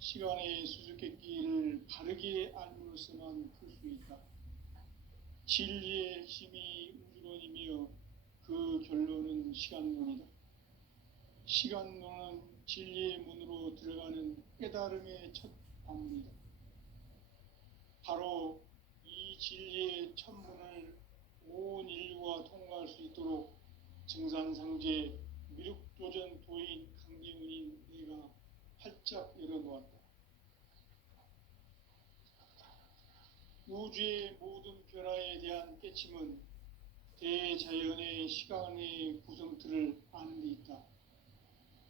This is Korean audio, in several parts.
시간의 수수께끼를 바르게 알므로써만 풀 수 있다. 진리의 핵심이 우주론이며 그 결론은 시간론이다. 시간론은 진리의 문으로 들어가는 깨달음의 첫 방문이다. 바로 이 진리의 첫 문을 온 인류가 통과할 수 있도록 증산상제 미륵도전 도인 강대문인 내가 활짝 열어놓았다. 우주의 모든 변화에 대한 깨침은 대자연의 시간의 구성틀을 아는 데 있다.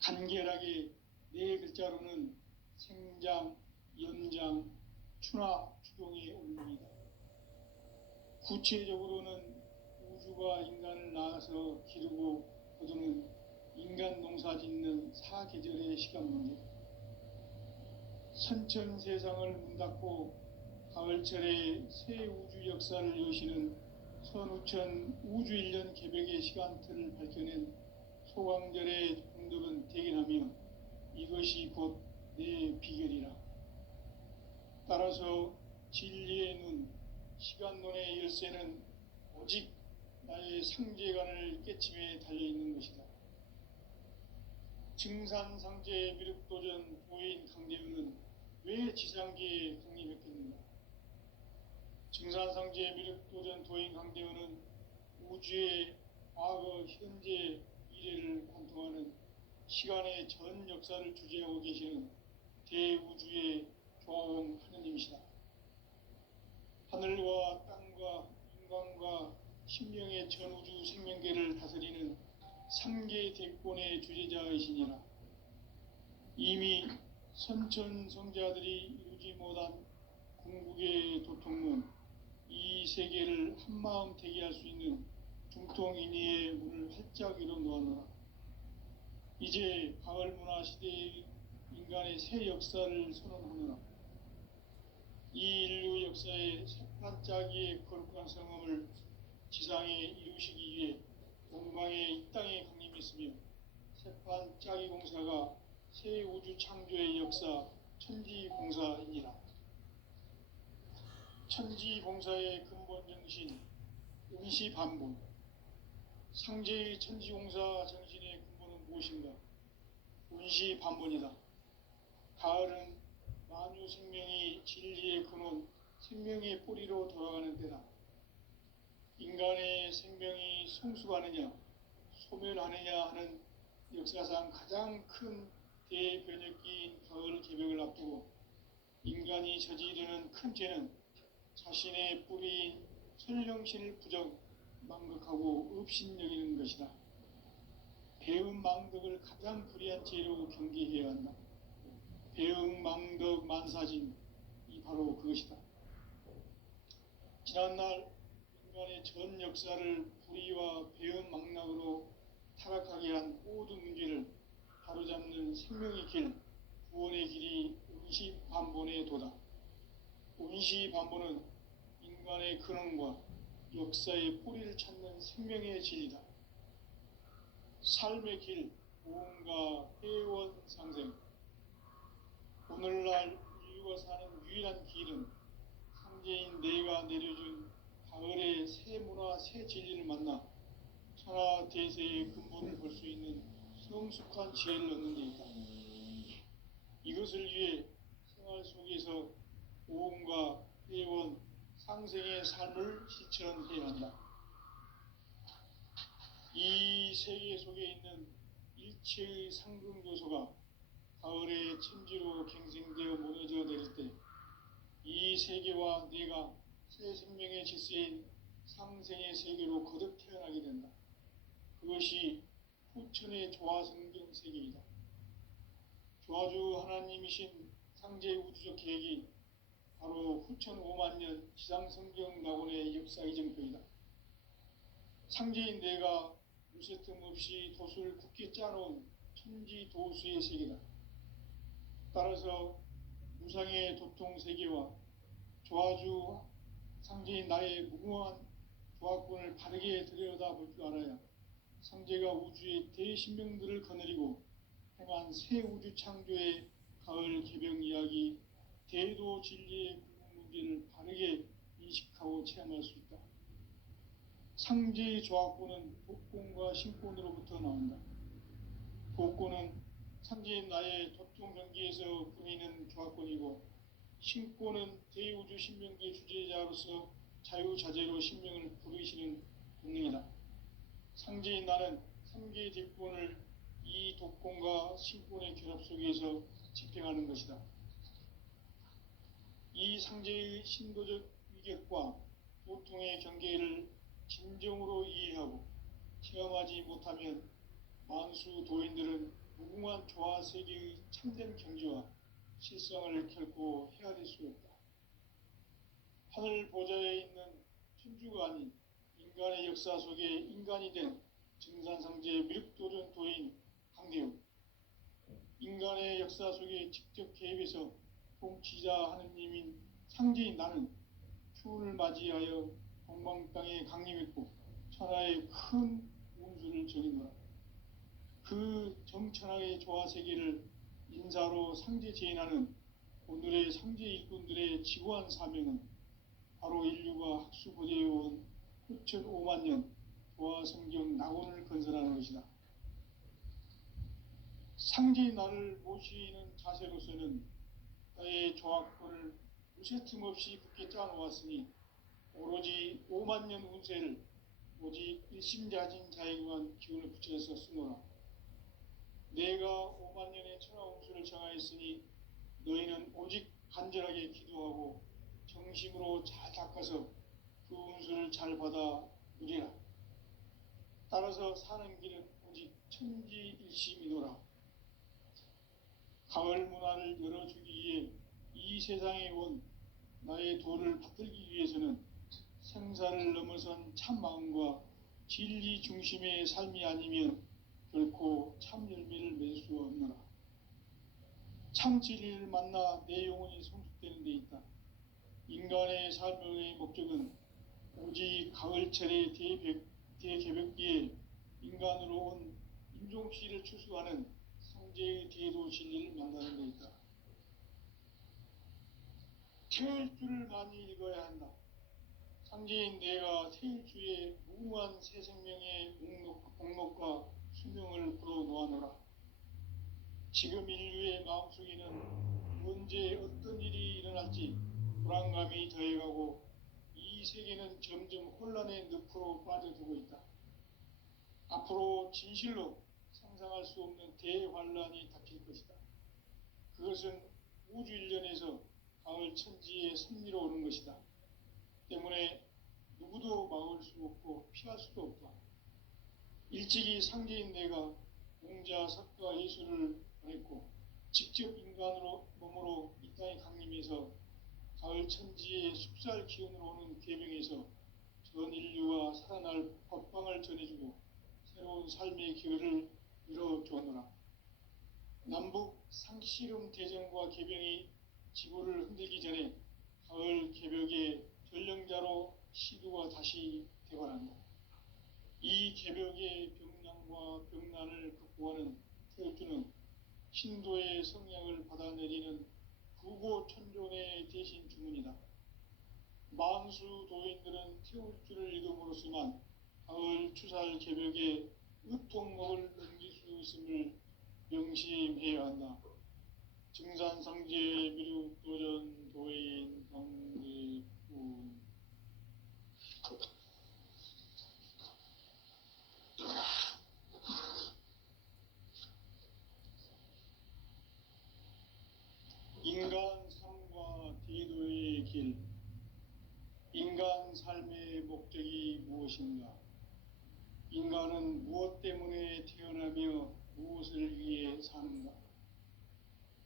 간결하게 네 글자로는 생장, 연장, 추나 추동의 원론이다. 구체적으로는 우주가 인간을 낳아서 기르고 거두는 인간 농사 짓는 사계절의 시간 문제다. 선천 세상을 문 닫고 가을철에 새 우주 역사를 여시는 선우천 우주 1년 개벽의 시간틀을 밝혀낸 소강절의 공덕은 대견하며 이것이 곧 내 비결이라. 따라서 진리의 눈, 시간론의 열쇠는 오직 나의 상제관을 깨침에 달려있는 것이다. 증산상제 미륵도전 도인 강대훈은 왜 지상계에 강림했겠는가? 증산상제 미륵도전 도인 강대훈은 우주의 과거, 현재, 미래를 관통하는 시간의 전 역사를 주재하고 계시는 대우주의 조화원 하느님이시다. 하늘과 땅과 인간과 신명의 전우주 생명계를 다스리는 3계 대권의 주재자이시니라. 이미 선천성자들이 이루지 못한 궁극의 도통문, 이 세계를 한마음 대기할 수 있는 중통인의의 문을 활짝 열어놓았노라. 이제 가을 문화 시대의 인간의 새 역사를 선언하노라. 이 인류 역사의 새판짜기의 거룩한 성험을 지상에 이루시기 위해 동방의 이 땅에 강림했으며 새판짜기 공사가 새 우주 창조의 역사 천지공사이니라. 천지공사의 근본 정신 응시반본. 상제의 천지공사 정신의 근본은 무엇인가? 응시반본이다. 가을은 만유 생명이 진리의 근원, 생명의 뿌리로 돌아가는 때다. 인간의 생명이 성숙하느냐, 소멸하느냐 하는 역사상 가장 큰 대변혁기인 가을 개벽을 앞두고 인간이 저지르는 큰 죄는 자신의 뿌리인 설령신을 부정, 망극하고 업신여기는 것이다. 배음 망덕을 가장 불의한 죄로 경계해야 한다. 배음 망덕 만사진, 이 바로 그것이다. 지난날 인간의 전 역사를 불의와 배음 망락으로 타락하게 한 모든 문제를 바로잡는 생명의 길, 구원의 길이 운시반본의 도다. 운시반본은 인간의 근원과 역사의 뿌리를 찾는 생명의 진리다. 삶의 길, 보험과 회원 상생. 오늘날 인류가 사는 유일한 길은 상제인 내가 내려준 가을의 새 문화, 새 진리를 만나 천하 대세의 근본을 볼 수 있는 성숙한 지혜를 얻는 데 있다. 이것을 위해 생활 속에서 보험과 회원, 상생의 삶을 실천해야 한다. 이 세계 속에 있는 일체의 상승 요소가 가을의 천지로 갱생되어 무너져 내릴 때 이 세계와 내가 새 생명의 질서인 상생의 세계로 거듭 태어나게 된다. 그것이 후천의 조화성경 세계이다. 조화주 하나님이신 상제 우주적 계획이 바로 후천 5만 년 지상성경 낙원의 역사 이정표이다. 상제인 내가 요새 틈 없이 도수를 굳게 짜놓은 천지 도수의 세계다. 따라서 무상의 도통 세계와 조화주 상제인 나의 무궁한 조화권을 바르게 들여다볼 줄 알아야 상제가 우주의 대신명들을 거느리고 행한 새 우주 창조의 가을 개병 이야기, 대도 진리의 궁극 문제를 바르게 인식하고 체험할 수 있다. 상제의 조합권은 독권과 신권으로부터 나온다. 독권은 상제인 나의 도통 경기에서 부리는 조합권이고, 신권은 대우주 신명기의 주제자로서 자유자재로 신명을 부르시는 본능이다. 상제인 나는 상계의 대권을 이 독권과 신권의 결합 속에서 집행하는 것이다. 이 상제의 신도적 위격과 보통의 경계를 진정으로 이해하고 체험하지 못하면 만수 도인들은 무궁한 조화 세계의 참된 경지와 실상을 결코 헤아릴 수 없다. 하늘 보좌에 있는 천주가 아닌 인간의 역사 속에 인간이 된 증산상제 미륵도전 도인 강대우, 인간의 역사 속에 직접 개입해서 통치자 하느님인 상제인 나는 추운을 맞이하여 동방 땅에 강림했고 천하의 큰 운수를 정의노라. 그 정천하의 조화세계를 인사로 상제 제인하는 오늘의 상제 일꾼들의 지구한 사명은 바로 인류가 학수고대해온 9,500만 년 조화성경 낙원을 건설하는 것이다. 상제의 나를 모시는 자세로서는 나의 조합권을 무쇠틈 없이 굳게 짜놓았으니 오로지 5만 년 운세를 오직 일심자진 자에게만 기운을 붙여서 쓰노라. 내가 5만 년의 천하 운수를 정하였으니 너희는 오직 간절하게 기도하고 정심으로 잘 닦아서 그 운수를 잘 받아 누리라. 따라서 사는 길은 오직 천지일심이노라. 가을 문화를 열어주기 위해 이 세상에 온 나의 도를 받들기 위해서는 생사를 넘어선 참 마음과 진리 중심의 삶이 아니면 결코 참 열매를 맺을 수 없노라. 참 진리를 만나 내 영혼이 성숙되는 데 있다. 인간의 삶의 목적은 오직 가을철의 대개벽기에 인간으로 온 인종피를 추수하는 상제의 대도 진리를 만나는 데 있다. 태일주를 많이 읽어야 한다. 상제인 내가 태일주의 무궁한 새 생명의 목록과 수명을 불어놓아노라. 지금 인류의 마음속에는 언제 어떤 일이 일어날지 불안감이 더해가고 이 세계는 점점 혼란의 늪으로 빠져들고 있다. 앞으로 진실로 상상할 수 없는 대환란이 닥칠 것이다. 그것은 우주 일련에서 가을 천지의 섭리로 오는 것이다. 때문에 누구도 막을 수 없고 피할 수도 없다. 일찍이 상제인 내가 공자, 석가, 예수를 보냈고 직접 인간으로 몸으로 이 땅에 강림해서 가을 천지의 숲살 기운으로 오는 계명에서 전 인류가 살아날 법방을 전해주고 새로운 삶의 기회를 이뤄주었노라. 남북 상씨름 대전과 개병이 지구를 흔들기 전에 가을 개벽의 전령자로 시두가 다시 대관한다. 이 개벽의 병난과 병난을 극복하는 태엽주는 신도의 성량을 받아내리는 구고천존의 대신 주문이다. 만수 도인들은 태울주를 읽음으로써만 가을 추살 개벽의 의통목을 넘길 수 있음을 명심해야 한다. 증산상제 미륵도전 도인 강대구 인간 삶과 대도의 길. 인간 삶의 목적이 무엇인가? 인간은 무엇 때문에 태어나며 무엇을 위해 사는가?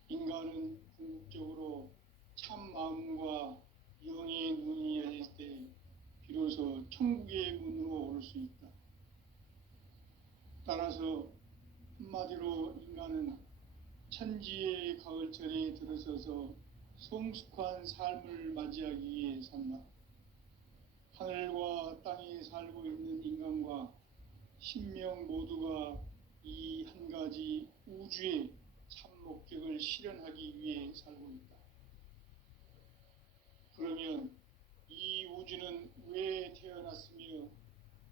인간은 궁극적으로 참 마음과 영의 눈이 열릴 때 비로소 천국의 문으로 오를 수 있다. 따라서 한마디로 인간은 천지의 가을철에 들어서서 성숙한 삶을 맞이하기 위해 산다. 하늘과 땅에 살고 있는 인간과 신명 모두가 이 한 가지 우주의 참 목적을 실현하기 위해 살고 있다. 그러면 이 우주는 왜 태어났으며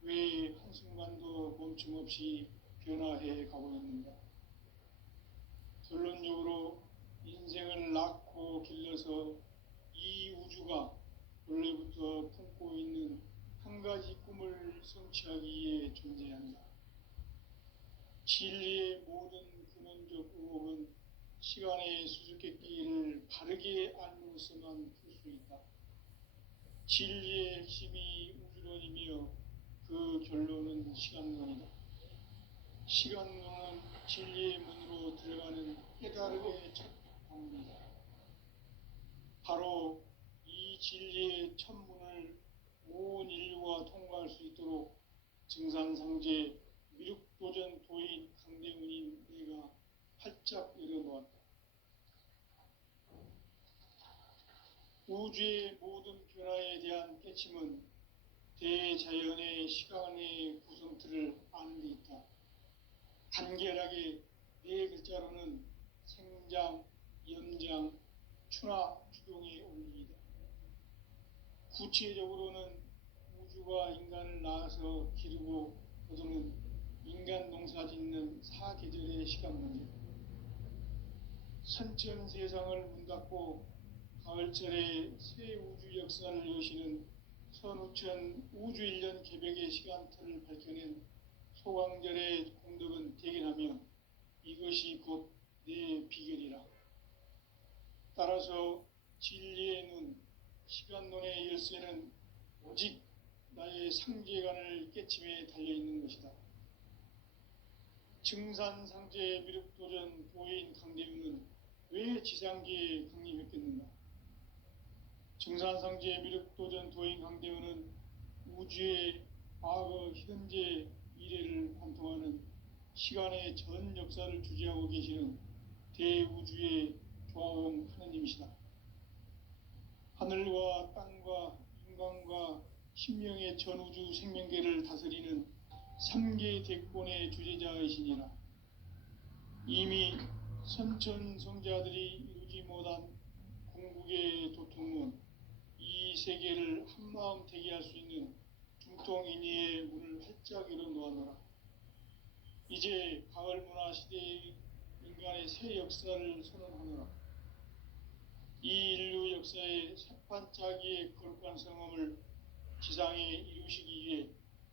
왜 한순간도 멈춤 없이 변화해 가고 있는가? 결론적으로 인생을 낳고 길러서 이 우주가 원래부터 품고 있는 한 가지 꿈을 성취하기 위해 존재한다. 진리의 모든 근원적 의혹은 시간의 수수께끼를 바르게 알므로서만 풀 수 있다. 진리의 핵심이 우주론이며 그 결론은 시간론이다. 시간론은 진리의 문으로 들어가는 깨달음의 첫 방문이다. 바로 이 진리의 첫 문을 온 인류가 통과할 수 있도록 증산상제 미륵도전 도인 강대훈인 내가 활짝 열어놓았다. 우주의 모든 변화에 대한 깨침은 대자연의 시간의 구성틀을 아는 데 있다. 간결하게 네 글자로는 생장, 연장, 추나 추동의 원리이다. 구체적으로는 우주가 인간을 낳아서 기르고 거두는 인간 농사 짓는 사계절의 시간 문제. 선천 세상을 문 닫고 가을철에 새 우주 역사를 여시는 선우천 우주 1년 개벽의 시간틀을 밝혀낸 소강절의 공덕은 대견하며 이것이 곧 내 비결이라. 따라서 진리의 눈, 시간론의 열쇠는 오직 나의 상계관을 깨침에 달려있는 것이다. 증산상제 미륵도전 도인 강대훈은 왜 지상계에 강림했겠는가? 증산상제 미륵도전 도인 강대훈은 우주의 과거, 현재, 미래를 관통하는 시간의 전 역사를 주재하고 계시는 대우주의 조화원 하느님이시다. 하늘과 땅과 인간과 신명의 전우주 생명계를 다스리는 3계 대권의 주재자이시니라. 이미 선천성자들이 이루지 못한 궁극의 도통문, 이 세계를 한마음 되게 할 수 있는 중통인의의 문을 활짝 열어놓아노라. 이제 가을 문화 시대의 인간의 새 역사를 선언하노라. 이 인류 역사의 새판짜기의 거룩한 성험을 지상에 이루시기 위해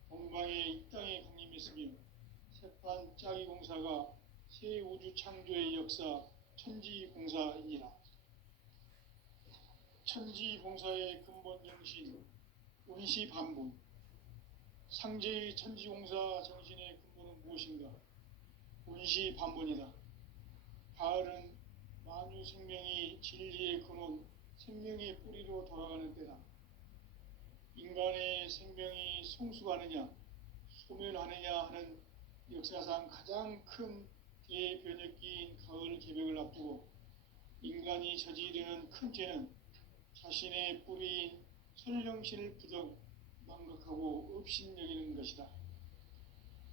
동방의 이 땅에 강림했으며 새판짜기 공사가 새 우주 창조의 역사 천지공사이니라. 천지공사의 근본 정신 운시반분. 상제의 천지공사 정신의 근본은 무엇인가? 운시반분이다. 가을은 만유 생명이 진리의 근원, 생명의 뿌리로 돌아가는 때다. 인간의 생명이 성숙하느냐, 소멸하느냐 하는 역사상 가장 큰 대변혁기인 가을 개벽을 앞두고 인간이 저지르는 큰 죄는 자신의 뿌리인 설령신을 부정 망각하고 업신여기는 것이다.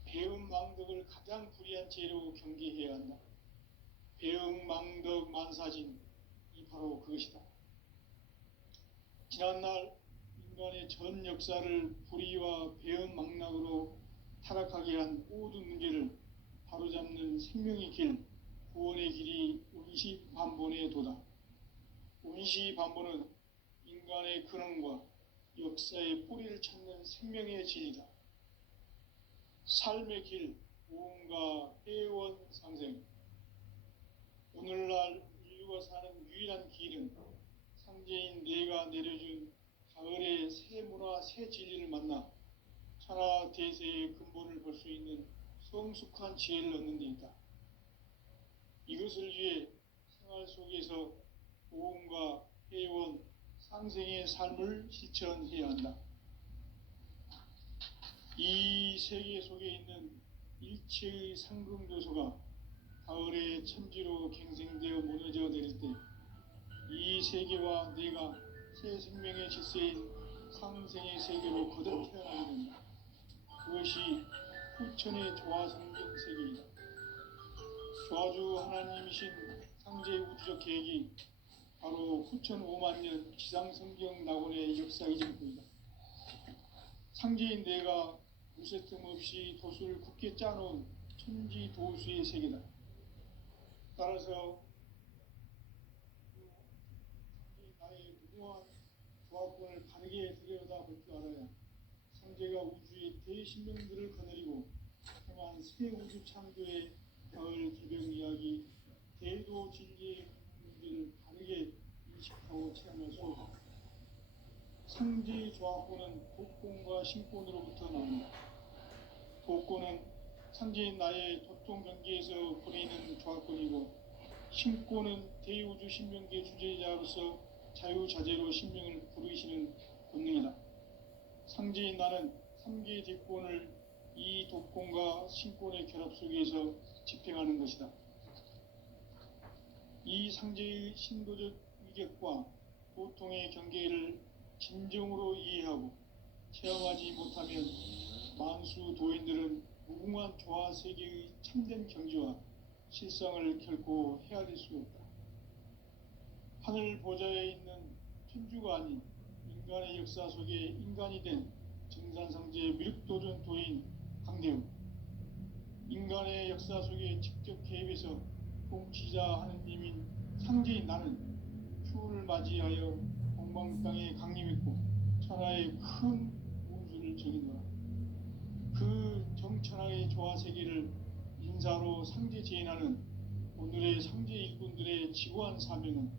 배음 망덕을 가장 불의한 죄로 경계해야 한다. 배음 망덕 만사진, 이 바로 그것이다. 지난날 인간의 전 역사를 불의와 배음 망락으로 타락하게 한 모든 문제를 바로잡는 생명의 길, 구원의 길이 운시반본의 도다. 운시반본은 인간의 근원과 역사의 뿌리를 찾는 생명의 진리다. 삶의 길, 무언가 회원 상생. 오늘날 인류가 사는 유일한 길은 상제인 내가 내려준 가을의 새 문화, 새 진리를 만나 천하 대세의 근본을 볼 수 있는 성숙한 지혜를 얻는 데 있다. 이것을 위해 생활 속에서 무언가 회원 상생의 삶을 실천해야 한다. 이 세계 속에 있는 일체의 상금요소가 가을의 천지로 갱생되어 무너져 내릴 때 이 세계와 내가 새 생명의 질서인 상생의 세계로 거듭 태어나게 된다. 그것이 후천의 조화성경 세계이다. 조아주 하나님이신 상제의 우주적 계획이 바로 9,500만 년 지상성경 낙원의 역사이실 뿐이다. 상제인 내가 무쇠틈 없이 도수를 굳게 짜놓은 천지 도수의 세계다. 따라서 나의 무모한 조합권을 바르게 들여다볼 줄 알아야 상제가 우주의 대신명들을 거느리고 행한 새 우주 창조의 가을 개벽 이야기, 대도 진리의 문제를 바르게 인식하고 체험할 수 없다. 상제의 조합권은 독권과 신권으로부터 나온다. 독권은 상제인 나의 도통 경계에서 보내는 조합권이고, 신권은 대우주 신명계 주제자로서 자유자재로 신명을 부르시는 본능이다. 상제인 나는 3개의 대권을 이 독권과 신권의 결합 속에서 집행하는 것이다. 이 상제의 신도적 위격과 고통의 경계를 진정으로 이해하고 체험하지 못하면 만수 도인들은 무궁한 조화 세계의 참된 경지와 실상을 결코 헤아릴 수 없다. 하늘 보좌에 있는 천주가 아닌 인간의 역사 속에 인간이 된 증산상제 미륵도전 도인 강대우, 인간의 역사 속에 직접 개입해서 통치자 하느님인 상제인 나는 추후를 맞이하여 동방 땅에 강림했고 천하의 큰 운수를 적인노라. 그 정천하의 조화 세계를 인사로 상제 제인하는 오늘의 상제 일꾼들의 지고한 사명은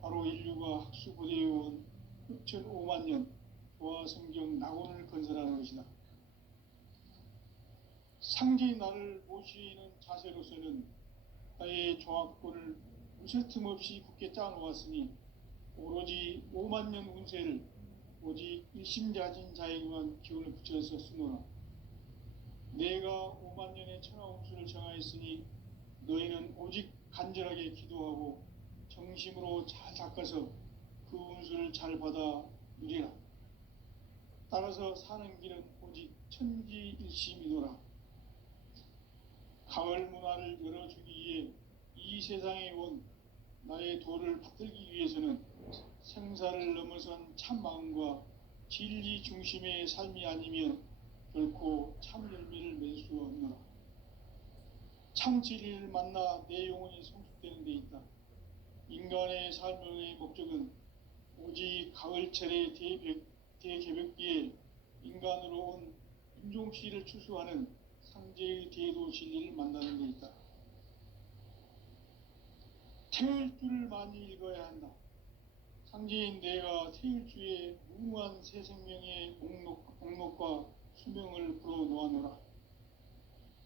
바로 인류가 학수고대해온 6,500만 년 조화 성경 낙원을 건설하는 것이다. 상제인 나를 모시는 자세로서는 나의 조합권을 무쇠틈 없이 굳게 짜놓았으니 오로지 5만 년 운세를 오직 일심자진 자에게만 기운을 붙여서 쓰노라. 내가 5만 년의 천하 운수를 정하였으니 너희는 오직 간절하게 기도하고 정심으로 잘 닦아서 그 운수를 잘 받아 누리라. 따라서 사는 길은 오직 천지일심이노라. 가을 문화를 열어주기 위해 이 세상에 온 나의 도를 받들기 위해서는 생사를 넘어선 참 마음과 진리 중심의 삶이 아니면 결코 참 열매를 맺을 수 없노라. 참 진리를 만나 내 영혼이 성숙되는 데 있다. 인간의 삶의 목적은 오직 가을철의 대개벽기에 인간으로 온 윤종씨를 추수하는 상제의 대도 진리를 만나는 데 있다. 태일주를 많이 읽어야 한다. 상제인 내가 태일주의 무궁한 새 생명의 목록과 수명을 불어놓아노라.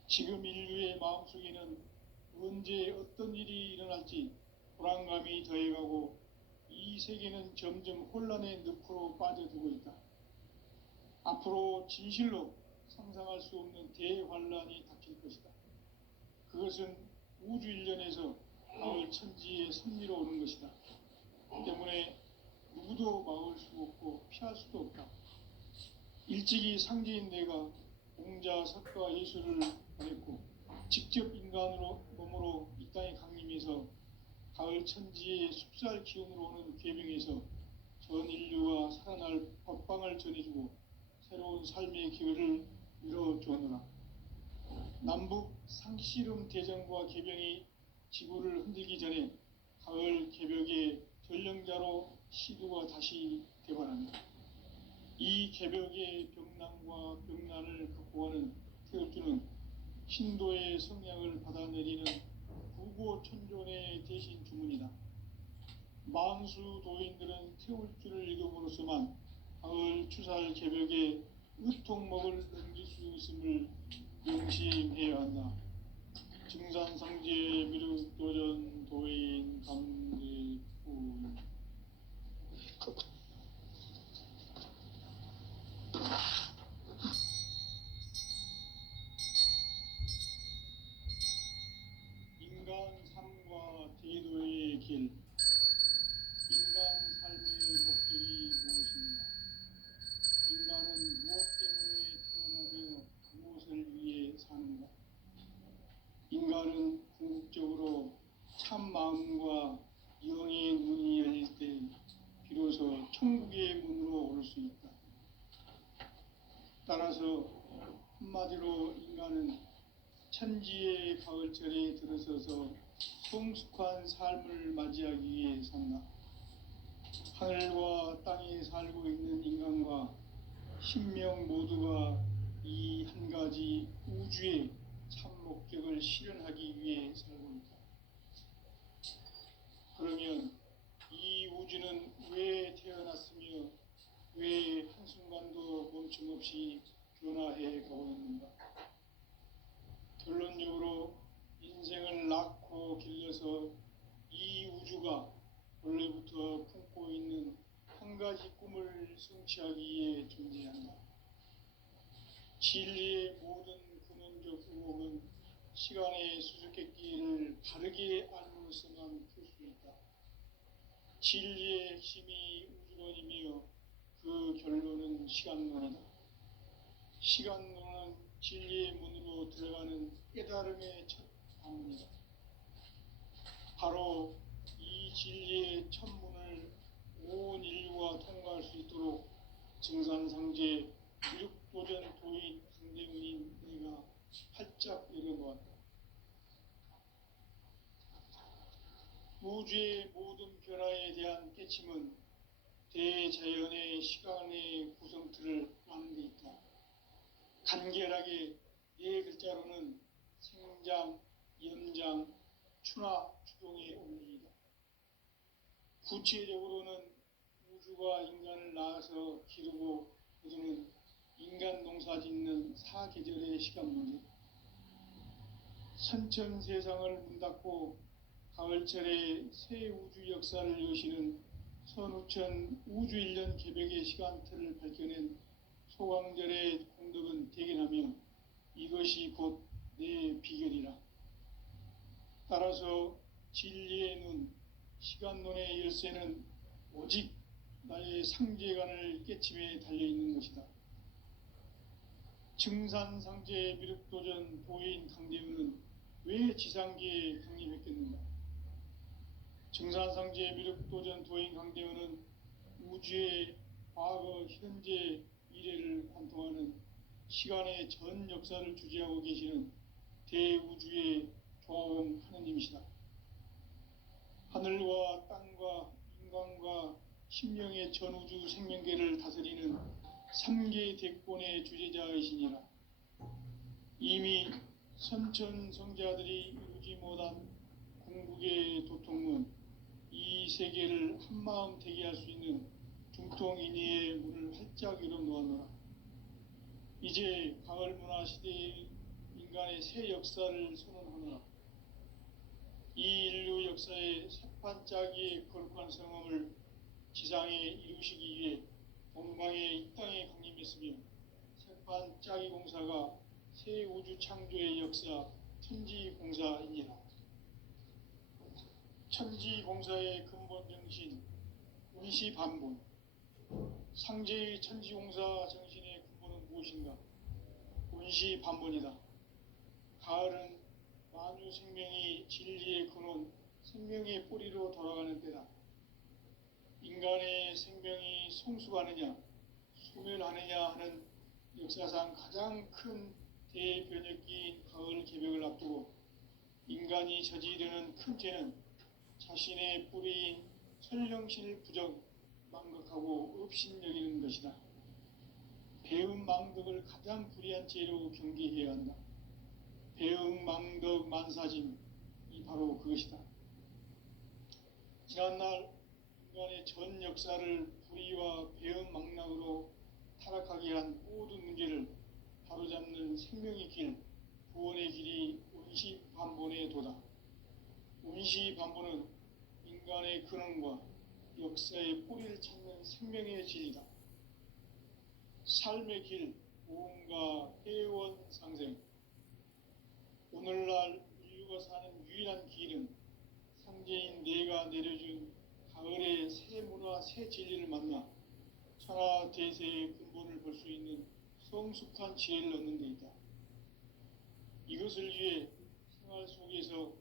지금 인류의 마음속에는 언제 어떤 일이 일어날지 불안감이 더해가고 이 세계는 점점 혼란의 늪으로 빠져들고 있다. 앞으로 진실로 상상할 수 없는 대환란이 닥칠 것이다. 그것은 우주 일련에서 가을 천지의 섭리로 오는 것이다. 때문에 누구도 막을 수 없고 피할 수도 없다. 일찍이 상제인 내가 공자, 석가, 예수를 보냈고 직접 인간으로 몸으로 이 땅에 강림해서 가을 천지의 숲살 기운으로 오는 계명에서 전 인류가 살아날 법방을 전해주고 새로운 삶의 기회를 열어주었노라. 남북 상씨름 대전과 개병이 지구를 흔들기 전에 가을 개벽의 전령자로 시두가 다시 개발한다. 이 개벽의 병난과 병난을 극복하는 태울주는 신도의 성량을 받아내리는 구고천존의 대신 주문이다. 만수 도인들은 태울주를 읽음으로써만 가을 추살 개벽의 의통목을 넘길 수 있음을 명심해야 한다. 증산상제 미륵도전 도인 강대구. 인간 삶과 제도의 길. 인간 삶의 목적이 무엇인가? 인간은 무엇 때문에 태어나며 무엇을 위해 사는가? 인간은 궁극 따라서 한마디로 인간은 천지의 가을철에 들어서서 성숙한 삶을 맞이하기 위해 산다. 하늘과 땅에 살고 있는 인간과 신명 모두가 이 한 가지 우주의 참 목적을 실현하기 위해 살고 있다. 그러면 이 우주는 왜 태어났으며 왜 한순간도 멈춤없이 변화해 가고 있는가? 결론적으로 인생을 낳고 길러서 이 우주가 원래부터 품고 있는 한 가지 꿈을 성취하기 위해 존재한다. 진리의 모든 근원적 의혹은 시간의 수수께끼를 바르게 알므로써만 풀 수 있다. 진리의 핵심이 우주론이며 그 결론은 시간론이다. 시간론은 진리의 문으로 들어가는 깨달음의 첫 방문이다. 바로 이 진리의 첫 문을 온 인류가 통과할 수 있도록 증산상제 미륵도전 도인 강대훈인 내가 활짝 열어놓았다. 우주의 모든 변화에 대한 깨침은 대자연의 시간의 구성틀을 아는 데 있다. 간결하게 네 글자로는 생장, 연장, 추나 추동의 원리이다. 구체적으로는 우주가 인간을 낳아서 기르고 거두는 인간 농사 짓는 사계절의 시간 문제. 선천 세상을 문 닫고 가을철에 새 우주 역사를 여시는 선우천 우주 1년 개벽의 시간틀을 밝혀낸 소강절의 공덕은 대견하며 이것이 곧 내 비결이라. 따라서 진리의 눈, 시간론의 열쇠는 오직 나의 상제관을 깨침에 달려있는 것이다. 증산상제 미륵도전 도인 강대훈은 왜 지상계에 강림했겠는가? 증산상제 미륵도전 도인 강대훈은 우주의 과거, 현재, 미래를 관통하는 시간의 전 역사를 주재하고 계시는 대우주의 조화원 하느님이시다. 하늘과 땅과 인간과 심령의 전우주 생명계를 다스리는 3개 대권의 주제자이시니라. 이미 선천 성자들이 이루지 못한 궁극의 도통문, 이 세계를 한마음 되게 할 수 있는 중통인의의 문을 활짝 열어놓았노라. 이제 가을 문화 시대의 인간의 새 역사를 선언하노라. 이 인류 역사의 새판짜기의 거룩한 성험을 지상에 이루시기 위해 동방의 이 땅에 강림했으며 새판짜기 공사가 새 우주 창조의 역사 천지공사이니라. 천지공사의 근본 정신 운시반본. 상제의 천지공사 정신의 근본은 무엇인가? 운시반본이다. 가을은 만유 생명이 진리의 근원, 생명의 뿌리로 돌아가는 때다. 인간의 생명이 성숙하느냐, 소멸하느냐 하는 역사상 가장 큰 대변혁기인 가을 개벽을 앞두고 인간이 저지르는 큰 죄는 자신의 뿌리인 천령신을 부정, 망각하고 업신여기는 것이다. 배음 망덕을 가장 불의한 죄로 경계해야 한다. 배음 망덕 만사짐이 바로 그것이다. 지난날 인간의 전 역사를 불의와 배음 망락으로 타락하게 한 모든 문제를 바로잡는 생명의 길, 구원의 길이 운시반본의 도다. 운시반본은 인간의 근원과 역사의 뿌리를 찾는 생명의 진리다. 삶의 길, 무언가 회원 상생. 오늘날 인류가 사는 유일한 길은 상제인 내가 내려준 가을의 새 문화, 새 진리를 만나 천하 대세의 근본을 볼 수 있는 성숙한 지혜를 얻는 데 있다. 이것을 위해 생활 속에서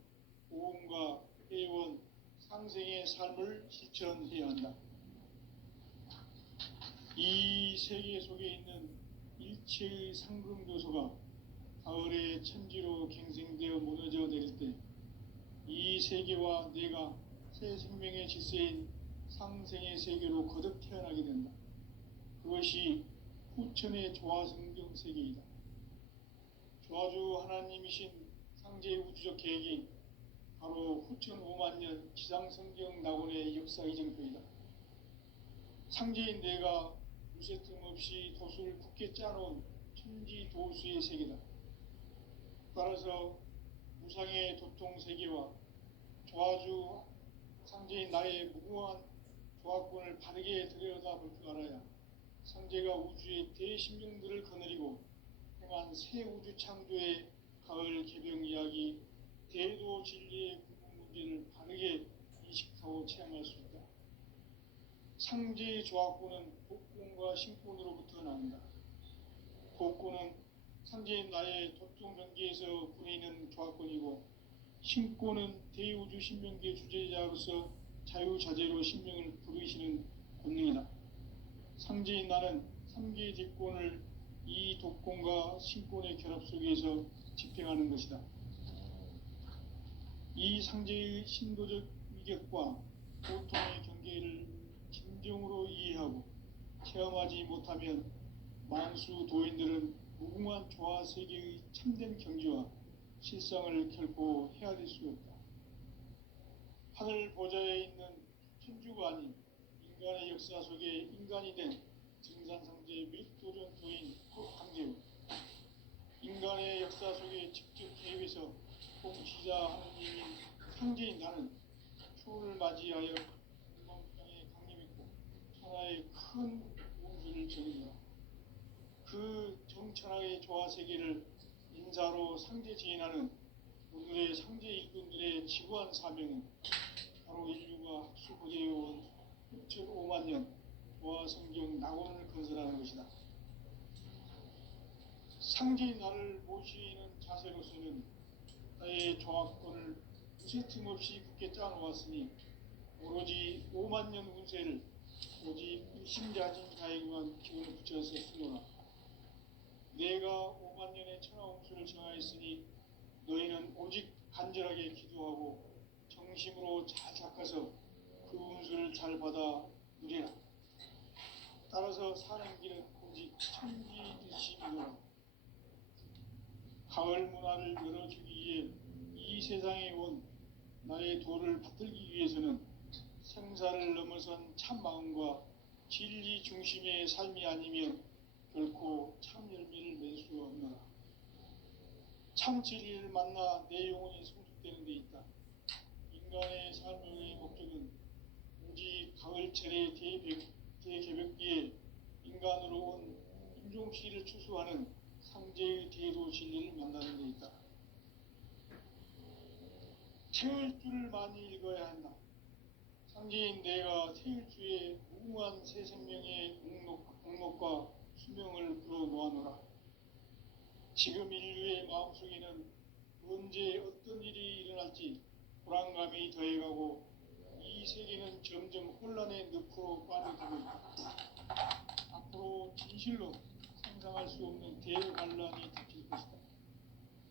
모험과 회원, 상생의 삶을 실천해야 한다. 이 세계 속에 있는 일체의 상금 요소가 가을의 천지로 갱생되어 무너져 내릴 때 이 세계와 내가 새 생명의 질서인 상생의 세계로 거듭 태어나게 된다. 그것이 후천의 조화성경 세계이다. 조화주 하나님이신 상제의 우주적 계획이 바로 후천 5만 년 지상성경 낙원의 역사 이정표이다. 상제인 내가 무쇠 틈 없이 도수를 굳게 짜놓은 천지 도수의 세계다. 따라서 무상의 도통 세계와 조화주 상제인 나의 무궁한 조화권을 바르게 들여다볼 줄 알아야 상제가 우주의 대신명들을 거느리고 행한 새 우주 창조의 가을 개병 이야기, 대도 진리의 궁극 문제를 바르게 인식하고 체험할 수 있다. 상제의 조화권은 복권과 신권으로부터 나온다. 복권은 상제인 나의 도통 경계에서 부리는 조화권이고, 신권은 대우주 신명기의 주제자로서 자유자재로 신명을 부르시는 권능이다. 상제인 나는 3개의 뒷권을 이 독권과 신권의 결합 속에서 집행하는 것이다. 이 상제의 신도적 위격과 고통의 경계를 진정으로 이해하고 체험하지 못하면 만수 도인들은 무궁한 조화 세계의 참된 경지와 실상을 결코 헤아릴 수 없다. 하늘 보좌에 있는 천주가 아닌 인간의 역사 속에 인간이 된 증산상제의 밀도전 도인 황제우, 인간의 역사 속에 직접 개입해서 통치자 하느님인 상제인 나는 초를 맞이하여 물망땅에 강림했고 천하의 큰 운수를 정의하라. 그 정천하의 조화세계를 인사로 상제 지인하는 오늘의 상제 일꾼들의 지구한 사명은 바로 인류가 학수고대해온 6,5만 년 조화성경 낙원을 건설하는 것이다. 상제인 나를 모시는 자세로서는 나의 조화권을 무쇠 틈 없이 굳게 짜놓았으니 오로지 5만 년 운세를 오직 일심자진 자에게만 기운을 붙여서 쓰노라. 내가 5만 년의 천하홍수를 정하였으니 너희는 오직 간절하게 기도하고 정심으로 잘 닦아서 그 운수를 잘 받아 누리라. 따라서 사는 길은 오직 천지일심이노라. 가을 문화를 열어주기 위해 이 세상에 온 나의 도를 받들기 위해서는 생사를 넘어선 참 마음과 진리 중심의 삶이 아니면 결코 참 열매를 맺을 수 없노라. 참 진리를 만나 내 영혼이 성숙되는 데 있다. 인간의 삶의 목적은 오직 가을철의 대개벽기에 인간으로 온 인종시를 추수하는 상제의 대도 진리를 만나는 데 있다. 태을주를 많이 읽어야 한다. 상제인 내가 태을주의 무궁한 새 생명의 목록과 수명을 불어놓아노라. 지금 인류의 마음속에는 언제 어떤 일이 일어날지 불안감이 더해가고 이 세계는 점점 혼란의 늪으로 빠져들고 있다. 앞으로 진실로 상상할 수 없는 대반란이 닥칠 것이다.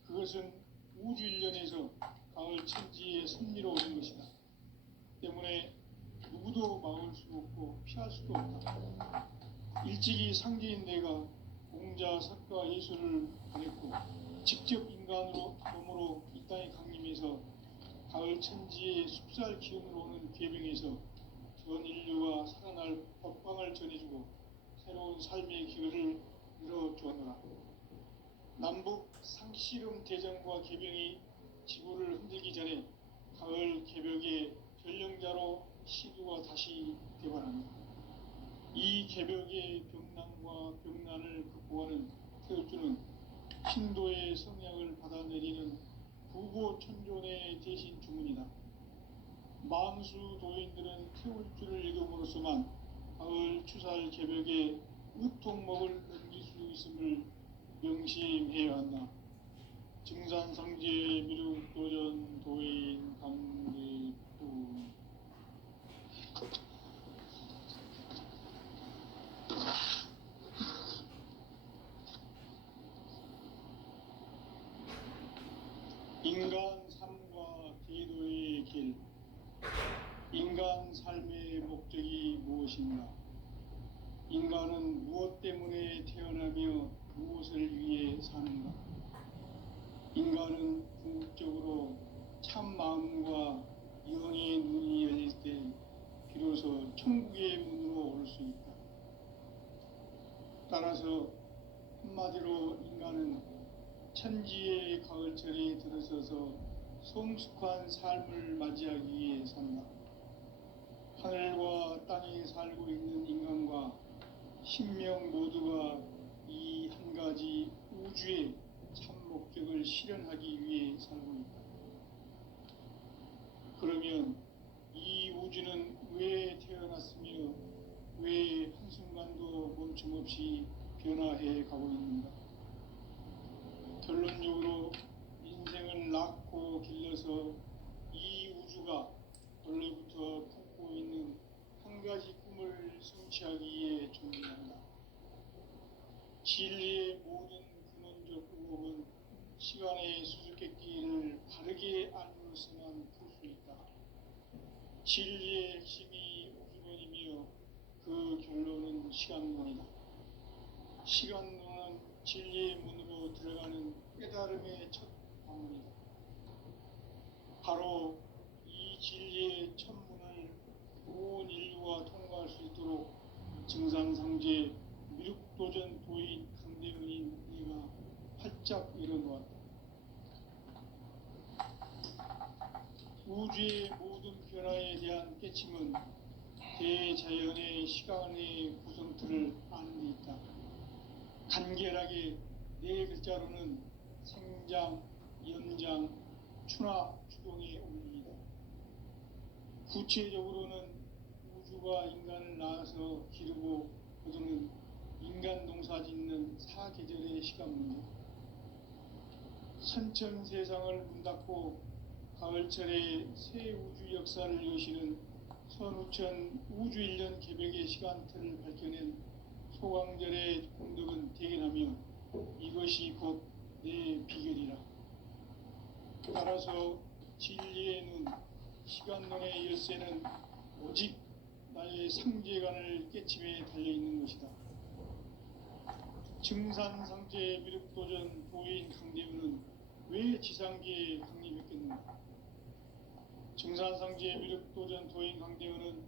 그것은 우주 일련에서 가을 천지의 섭리로 오는 것이다. 때문에 누구도 막을 수 없고 피할 수도 없다. 일찍이 상제인 내가 공자, 석가, 예술을 보냈고 직접 인간으로 몸으로 이 땅에 강림해서 가을 천지의 숲살 기운으로 오는 괴병에서 전 인류가 살아날 법방을 전해주고 새로운 삶의 기회를 열어주었노라. 남북 상씨름 대전과 개병이 지구를 흔들기 전에 가을 개벽의 전령자로 시두가 다시 개발합니다. 이 개벽의 병난과 병난을 극복하는 태울주는 신도의 성향을 받아내리는 부고천존의 대신 주문이다. 만수 도인들은 태울주를 읽음으로써만 가을 추살 개벽의 의통목을 넘길 수 있음을 명심해야 한다. 증산상제 미륵도전 도인 감대부 인간 삶과 계도의 길. 인간 삶의 목적이 무엇인가? 인간은 무엇 때문에 태어나며 무엇을 위해 사는가? 인간은 궁극적으로 참 마음과 영의 눈이 열릴 때 비로소 천국의 문으로 올 수 있다. 따라서 한마디로 인간은 천지의 가을철에 들어서서 성숙한 삶을 맞이하기 위해 산다. 하늘과 땅에 살고 있는 인간과 신명 모두가 이 한 가지 우주의 참 목적을 실현하기 위해 살고 있다. 그러면 이 우주는 왜 태어났으며 왜 한순간도 멈춤없이 변화해 가고 있는가? 결론적으로 인생을 낳고 길러서 이 우주가 원래부터 품고 있는 한 가지 꿈을 성취하기 위해 존재한다. 진리의 모든 근원적 의혹은 시간의 수수께끼를 바르게 알므로서만 풀 수 있다. 진리의 핵심이 우주론이며 그 결론은 시간론이다. 시간론은 진리의 문으로 들어가는 깨달음의 첫 방문이다. 바로 이 진리의 첫 문을 온 인류가 통과할 수 있도록 증산상제 미륵도전 도인 강대문인 네가 활짝 일어놓았다. 우주의 모든 변화에 대한 깨침은 대자연의 시간의 구성틀을 아는 데 있다. 간결하게 네 글자로는 생장, 연장, 추나 추동의 원리이다. 구체적으로는 우주가 인간을 낳아서 기르고 거두는 인간 농사 짓는 사계절의 시간 문제. 선천 세상을 문 닫고 가을철에 새 우주 역사를 여시는 선우천 우주 1년 개벽의 시간틀을 밝혀낸 소강절의 공덕은 대견하며 이것이 곧 내 비결이라. 따라서 진리의 눈, 시간론의 열쇠는 오직 나의 상제관을 깨침에 달려있는 것이다. 증산상제 미륵도전 도인 강대문은 왜 지상계에 강림했겠는가? 증산상제 미륵도전 도인 강대문은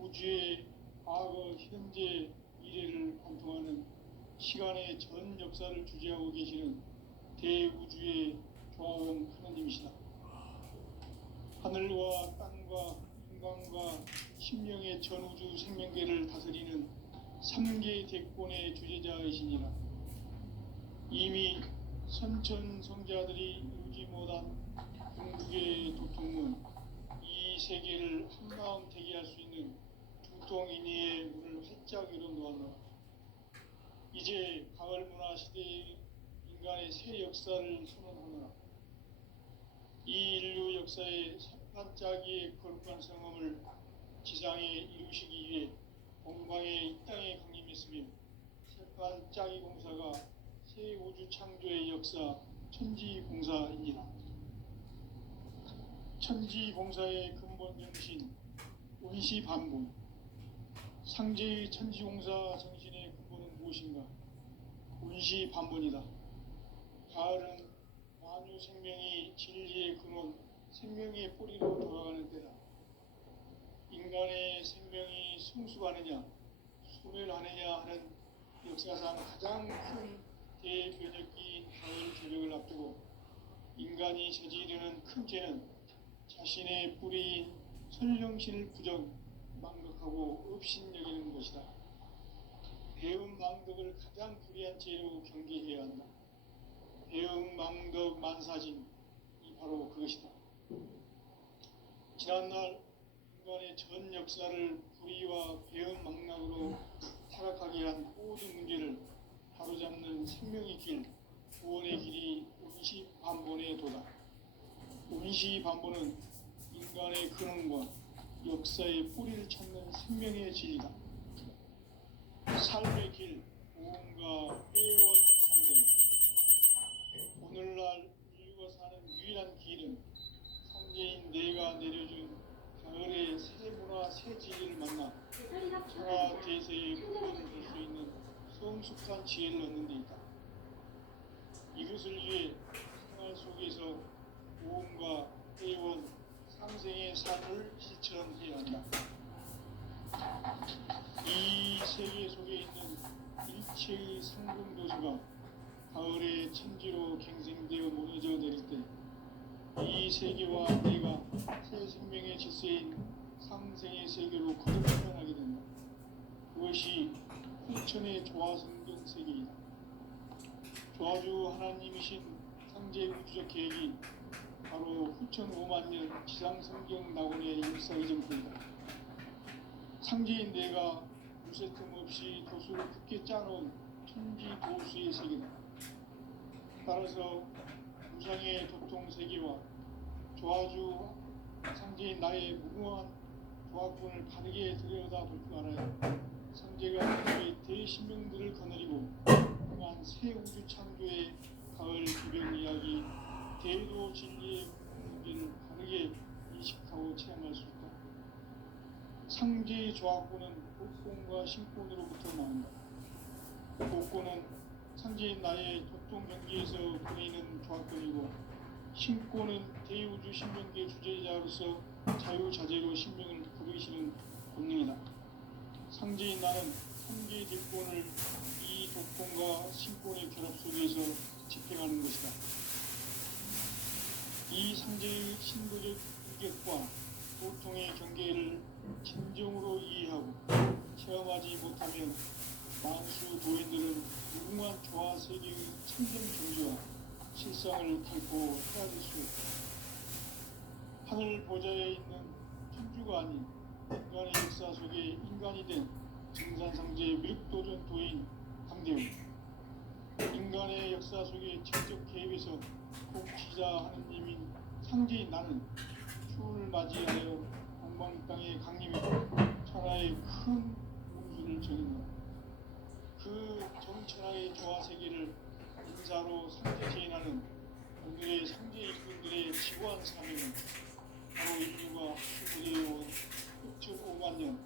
우주의 과거, 현재, 미래를 관통하는 시간의 전 역사를 주재하고 계시는 대우주의 조화원 하나님이시다. 하늘과 땅과 인간과 신명의 전우주 생명계를 다스리는 3개 대권의 주재자이시니라. 이미 선천성자들이 이루지 못한 궁극의 도통문, 이 세계를 한마음 되게 할 수 있는 두통인의의 문을 활짝 열어놓았노라. 이제 가을 문화 시대의 인간의 새 역사를 선언하노라. 이 인류 역사의 반짝이의 거룩한 성험을 지상에 이루시기 위해 공방에 이 땅에 강림했으며 반짝이 공사가 새 우주 창조의 역사 천지공사입니다. 천지공사의 근본 정신 원시반복. 상제의 천지공사 정신의 근본은 무엇인가? 원시반복이다. 가을은 만유 생명이 진리의 근원, 생명의 뿌리로 돌아가는 때다. 인간의 생명이 성숙하느냐, 소멸하느냐 하는 역사상 가장 큰 대변혁기인 가을 개벽을 앞두고 인간이 저지르는 큰 죄는 자신의 뿌리인 선령신을 망각하고 업신여기는 것이다. 배은망덕을 가장 불의한 죄로 경계해야 한다. 배은망덕 만사진이 바로 그것이다. 지난날 인간의 전 역사를 불의와 배은망락으로 타락하게 한 모든 문제를 바로잡는 생명의 길, 구원의 길이 원시반본의 도다. 원시반본은 인간의 근원과 역사의 뿌리를 찾는 생명의 진리다. 삶의 길, 무언가 회원 상생. 오늘날 인류가 사는 유일한 내가 내려준 가을의 새 문화 새 진리를 만나 천하 대세의 풍경을 볼 수 있는 성숙한 지혜를 얻는 데 있다. 이것을 위해 생활 속에서 모험과 회원, 상생의 삶을 실천해야 한다. 이 세계 속에 있는 일체의 상승도수가 가을의 천지로 갱생되어 무너져 내릴 때 이 세계와 내가 새 생명의 질서인 상생의 세계로 거듭 태어나게 된다. 그것이 후천의 조화성경 세계이다. 조화주 하나님이신 상제 우주적 계획이 바로 후천 5만 년 지상성경 낙원의 역사의 전부이다. 상제인 내가 무쇠 틈 없이 도수를 굳게 짜놓은 천지 도수의 세계다. 따라서 무상의 도통 세계와 조화주 상제인 나의 무궁한 조화권을 바르게 들여다볼 줄 알아야 상제가 하나님의 대신명들을 거느리고 그간 새 우주 창조의 가을 기별 이야기 대도 진리의 문제를 바르게 인식하고 체험할 수 있다. 상제의 조화권은 복권과 신권으로부터 나온다. 복권은 상제인 나의 도통 경계에서 보내는 조화권이고 신권은 대우주 신명계 주제자로서 자유자재로 신명을 부르시는 본능이다. 상제인 나는 상계 대권을 이 도권과 신권의 결합 속에서 집행하는 것이다. 이 상제의 신도적 인격과 보통의 경계를 진정으로 이해하고 체험하지 못하면 만수 도인들은 무궁한 조화 세계의 참된 경지와 실상을 탈고 헤아릴 수 없다. 하늘 보좌에 있는 천주가 아닌 인간의 역사 속에 인간이 된 증산상제의 미륵도전 도인 강대우, 인간의 역사 속에 직접 개입해서 공치자 하느님인 상제인 나는 추운을 맞이하여 동방 땅의 강림이고 천하의 큰 운수를 정인다. 그 정천하의 조화 세계를 인사로 상제 제인하는 오늘의 상제 일꾼들의 지구한 사명은 바로 인류가 수고되어온 6,5만 년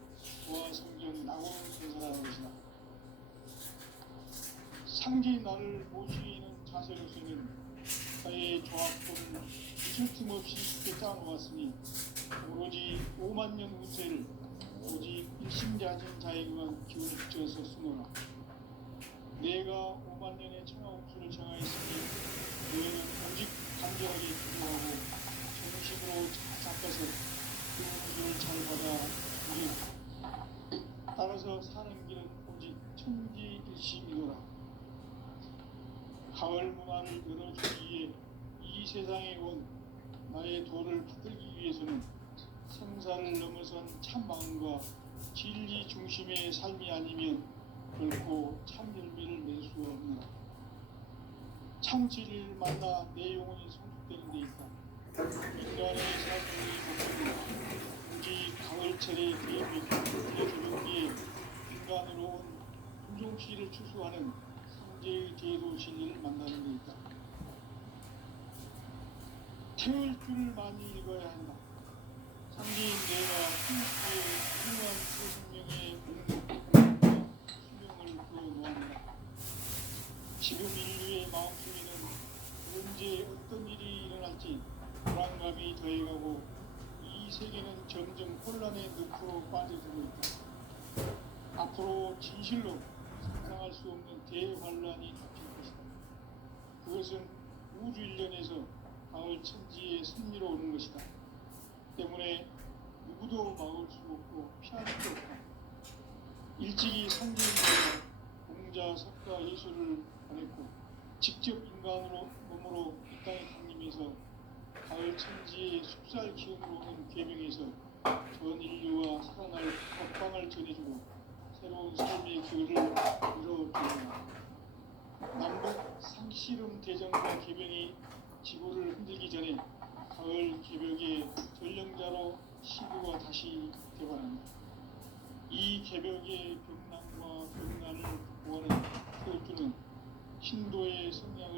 조화 성경 낙원을 건설하는 것이다. 상제인 나를 모시는 자세로서는 나의 조화권을 잊을 틈 없이 쉽게 짜놓았으니 오로지 5만 년 운세를 오직 일심자진 자에게만 기운을 붙여서 쓰노라. 내가 5만 년의 천하 옥수를 정하였으니 너희는 오직 간절하게 기도하고 정식으로 닦아서 그 옥수를 잘 받아 누리라. 따라서 사는 길은 오직 천지일심이노라. 가을 문화를 열어주기 위해 이 세상에 온 나의 도를 받들기 위해서는 생사를 넘어선 참 마음과 진리 중심의 삶이 아니면 결코 참 열매를 낼 수 없노라. 참 진리를 만나 내 영혼이 성숙되는 데 있다. 인간의 삶의 목적은 오직 가을철의 대조경기에 인간으로 온 품종시를 추수하는 상제의 제도 진리를 만나는 데 있다. 태울 줄을 많이 읽어야 한다. 상제인 내가 풍수의 훌륭한 수생명의 수명을 불어놓았다. 지금 인류의 마음속에는 언제 어떤 일이 일어날지 불안감이 더해가고 이 세계는 점점 혼란의 늪으로 빠져들고 있다. 앞으로 진실로 상상할 수 없는 대환란이 닥칠 것이다. 그것은 우주 일련에서 가을 천지의 승리로 오는 것이다. 때문에 누구도 막을 수 없고 피할 수 없다. 일찍이 상제인과 공자, 석가, 예수를 보냈고 직접 인간으로 몸으로 이 땅에 강림해서 가을 천지의 숲살 기운으로 오는 계명에서 전 인류와 살아날 법방을 전해주고 새로운 삶의 길을 이뤄주는 남북 상씨름 대전과 계명이 지구를 흔들기 전에 가을 개벽의 전령자로 시구가 다시 되어간다. 이 개벽의 병난과 병난을 극복하는 태우주는 신도의 성향을